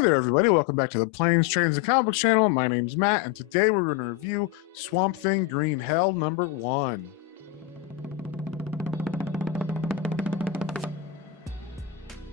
Hey there, everybody. Welcome back to the Planes, Trains, and Comic Books channel. My name's Matt, and today we're going to review Swamp Thing Green Hell #1.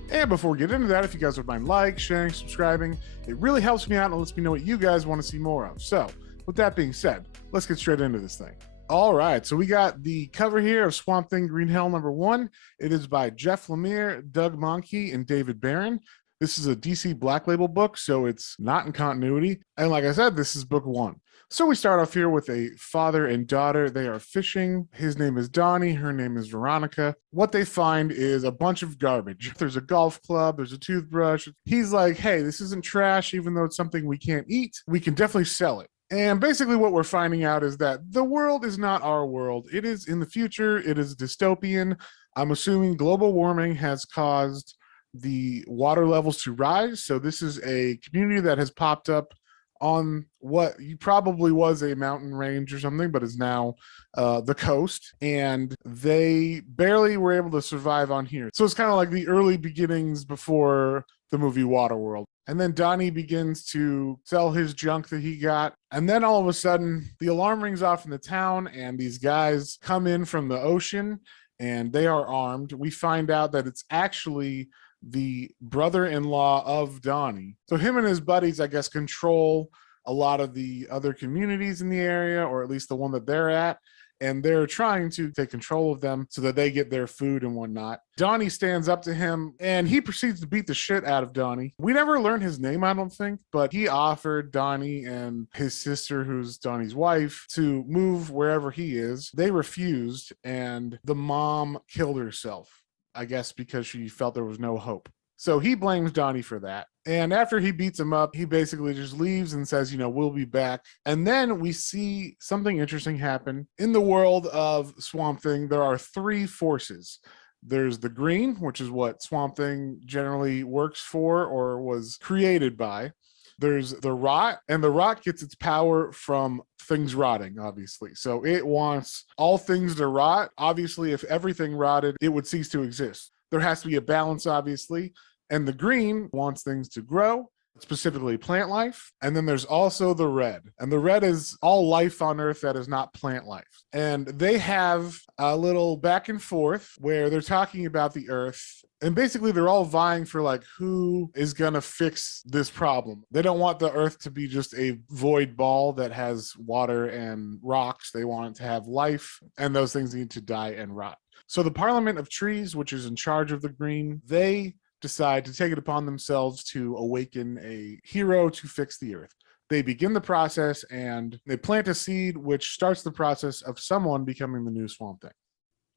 And before we get into that, if you guys would mind sharing, subscribing, it really helps me out and lets me know what you guys want to see more of. So, with that being said, let's get straight into this thing. All right, so we got the cover here of Swamp Thing Green Hell #1. It is by Jeff Lemire, Doug Mahnke, and David Barron. This is a DC Black Label book, so it's not in continuity. And like I said, this is book 1. So we start off here with a father and daughter. They are fishing. His name is Donnie. Her name is Veronica. What they find is a bunch of garbage. There's a golf club. There's a toothbrush. He's like, hey, this isn't trash, even though it's something we can't eat. We can definitely sell it. And basically what we're finding out is that the world is not our world. It is in the future. It is dystopian. I'm assuming global warming has caused the water levels to rise. So this is a community that has popped up on what probably was a mountain range or something, but is now the coast, and they barely were able to survive on here. So it's kind of like the early beginnings before the movie Waterworld. And then Donnie begins to sell his junk that he got. And then all of a sudden, the alarm rings off in the town, and these guys come in from the ocean, and they are armed. We find out that it's actually the brother-in-law of Donnie. So him and his buddies, I guess, control a lot of the other communities in the area, or at least the one that they're at. And they're trying to take control of them so that they get their food and whatnot. Donnie stands up to him and he proceeds to beat the shit out of Donnie. We never learned his name, I don't think, but he offered Donnie and his sister, who's Donnie's wife, to move wherever he is. They refused, and the mom killed herself, I guess because she felt there was no hope. So he blames Donnie for that. And after he beats him up, he basically just leaves and says, we'll be back. And then we see something interesting happen. In the world of Swamp Thing, there are 3 forces. There's the green, which is what Swamp Thing generally works for or was created by. There's the rot, and the rot gets its power from things rotting, obviously. So it wants all things to rot. Obviously, if everything rotted, it would cease to exist. There has to be a balance, obviously. And the green wants things to grow, specifically plant life. And then there's also the red. And the red is all life on Earth that is not plant life. And they have a little back and forth where they're talking about the Earth. And basically they're all vying for like who is going to fix this problem. They don't want the Earth to be just a void ball that has water and rocks. They want it to have life, and those things need to die and rot. So the Parliament of Trees, which is in charge of the green, they decide to take it upon themselves to awaken a hero to fix the Earth. They begin the process and they plant a seed, which starts the process of someone becoming the new Swamp Thing.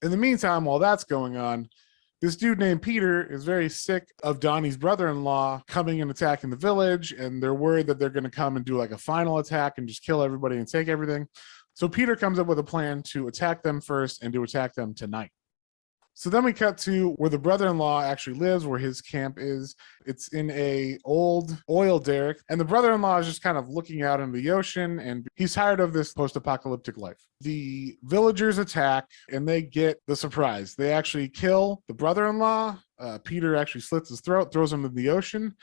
In the meantime, while that's going on, this dude named Peter is very sick of Donnie's brother-in-law coming and attacking the village, and they're worried that they're going to come and do like a final attack and just kill everybody and take everything. So Peter comes up with a plan to attack them first and to attack them tonight. So then we cut to where the brother-in-law actually lives, where his camp is. It's in a old oil derrick, and the brother-in-law is just kind of looking out into the ocean, and he's tired of this post-apocalyptic life. The villagers attack, and they get the surprise. They actually kill the brother-in-law. Peter actually slits his throat, throws him in the ocean.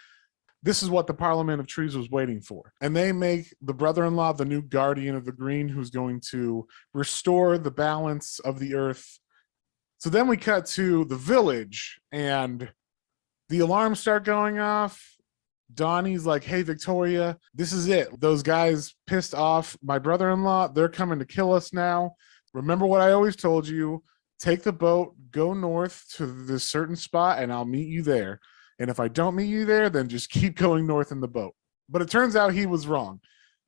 This is what the Parliament of Trees was waiting for. And they make the brother-in-law the new guardian of the green, who's going to restore the balance of the Earth. So then we cut to the village, and the alarms start going off. Donnie's like, hey, Victoria, this is it. Those guys pissed off my brother-in-law. They're coming to kill us now. Remember what I always told you. Take the boat, go north to this certain spot, and I'll meet you there. And if I don't meet you there, then just keep going north in the boat. But it turns out he was wrong.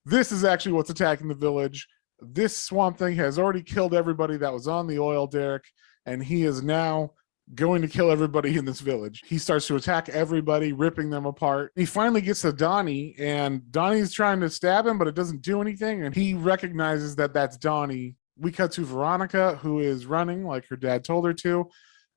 This is actually what's attacking the village. This Swamp Thing has already killed everybody that was on the oil derrick, and he is now going to kill everybody in this village. He starts to attack everybody, ripping them apart. He finally gets to Donnie, and Donnie's trying to stab him, but it doesn't do anything, and he recognizes that that's Donnie. We cut to Veronica, who is running like her dad told her to,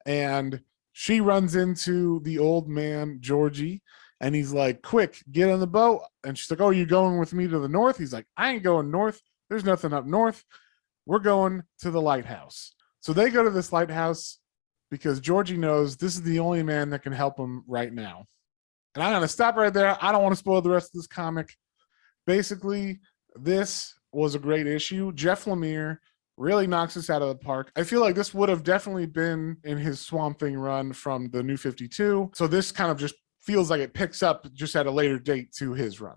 and she runs into the old man, Georgie, and he's like, quick, get on the boat. And she's like, oh, you going with me to the north? He's like, I ain't going north. There's nothing up north. We're going to the lighthouse. So they go to this lighthouse because Georgie knows this is the only man that can help him right now. And I'm going to stop right there. I don't want to spoil the rest of this comic. Basically, this was a great issue. Jeff Lemire really knocks us out of the park. I feel like this would have definitely been in his Swamp Thing run from the New 52. So this kind of just feels like it picks up just at a later date to his run.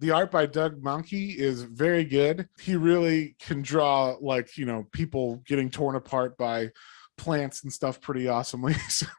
The art by Doug Mahnke is very good. He really can draw, like, you know, people getting torn apart by plants and stuff pretty awesomely.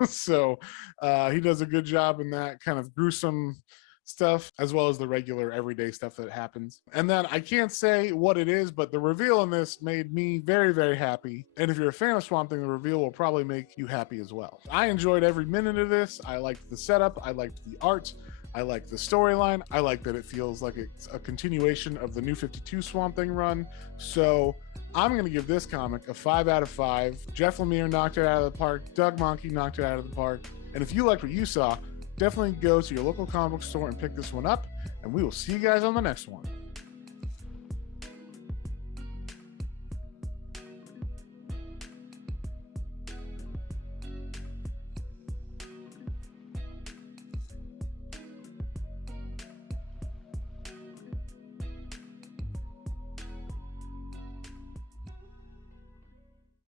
So he does a good job in that kind of gruesome stuff, as well as the regular everyday stuff that happens. And then I can't say what it is, but the reveal in this made me very, very happy. And if you're a fan of Swamp Thing, the reveal will probably make you happy as well. I enjoyed every minute of this. I liked the setup. I liked the art. I like the storyline. I like that it feels like it's a continuation of the New 52 Swamp Thing run. So I'm going to give this comic a 5 out of 5. Jeff Lemire knocked it out of the park. Doug Mahnke knocked it out of the park. And if you liked what you saw, definitely go to your local comic book store and pick this one up. And we will see you guys on the next one.